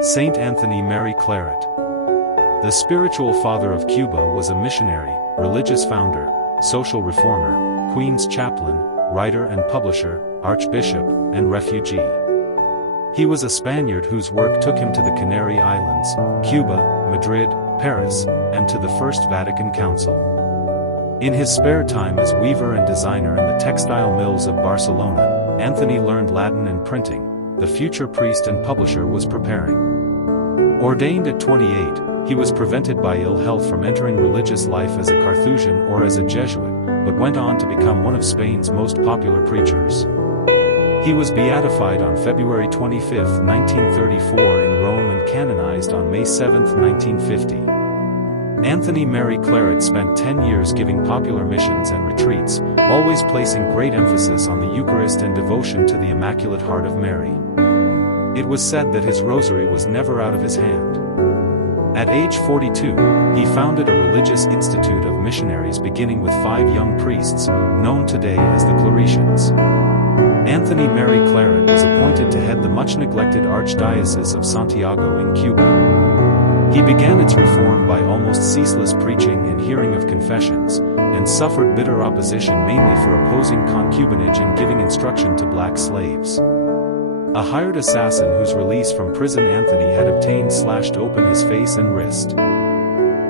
Saint Anthony Mary Claret. The spiritual father of Cuba was a missionary, religious founder, social reformer, Queen's chaplain, writer and publisher, archbishop, and refugee. He was a Spaniard whose work took him to the Canary Islands, Cuba, Madrid, Paris, and to the First Vatican Council. In his spare time as weaver and designer in the textile mills of Barcelona, Anthony learned Latin and printing. The future priest and publisher was preparing. Ordained at 28, he was prevented by ill health from entering religious life as a Carthusian or as a Jesuit, but went on to become one of Spain's most popular preachers. He was beatified on February 25, 1934 in Rome and canonized on May 7, 1950. Anthony Mary Claret spent 10 years giving popular missions and retreats, always placing great emphasis on the Eucharist and devotion to the Immaculate Heart of Mary. It was said that his rosary was never out of his hand. At age 42, he founded a religious institute of missionaries beginning with 5 young priests, known today as the Claretians. Anthony Mary Claret was appointed to head the much-neglected Archdiocese of Santiago in Cuba. He began its reform by almost ceaseless preaching and hearing of confessions, and suffered bitter opposition mainly for opposing concubinage and giving instruction to black slaves. A hired assassin whose release from prison Anthony had obtained slashed open his face and wrist.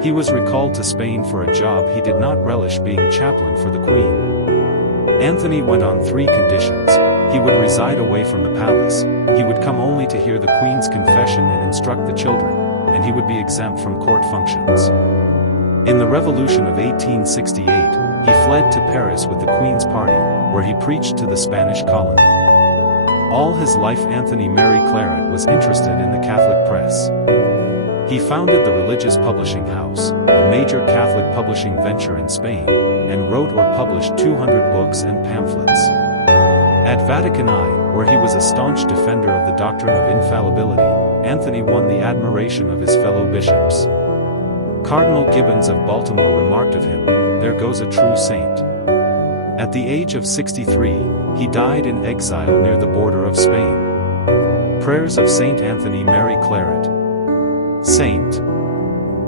He was recalled to Spain for a job he did not relish, being chaplain for the Queen. Anthony went on 3 conditions: he would reside away from the palace, he would come only to hear the Queen's confession and instruct the children, and he would be exempt from court functions. In the Revolution of 1868, he fled to Paris with the Queen's party, where he preached to the Spanish colony. All his life Anthony Mary Claret was interested in the Catholic press. He founded the Religious Publishing House, a major Catholic publishing venture in Spain, and wrote or published 200 books and pamphlets. At Vatican I, where he was a staunch defender of the doctrine of infallibility, Anthony won the admiration of his fellow bishops. Cardinal Gibbons of Baltimore remarked of him, "There goes a true saint." At the age of 63, he died in exile near the border of Spain. Prayers of Saint Anthony Mary Claret. Saint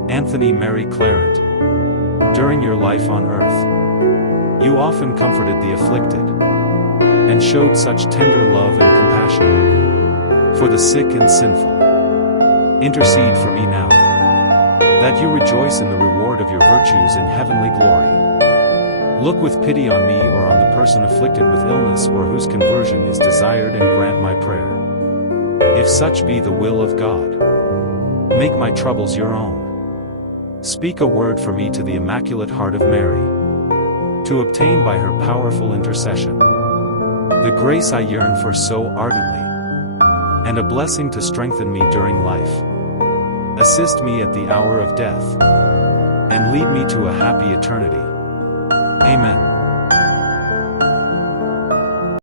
Anthony Mary Claret, during your life on earth, you often comforted the afflicted, and showed such tender love and compassion for the sick and sinful. Intercede for me now, that you rejoice in the reward of your virtues in heavenly glory. Look with pity on me or on the person afflicted with illness or whose conversion is desired, and grant my prayer. If such be the will of God, make my troubles your own. Speak a word for me to the Immaculate Heart of Mary, to obtain by her powerful intercession the grace I yearn for so ardently, and a blessing to strengthen me during life. Assist me at the hour of death, and lead me to a happy eternity. Amen.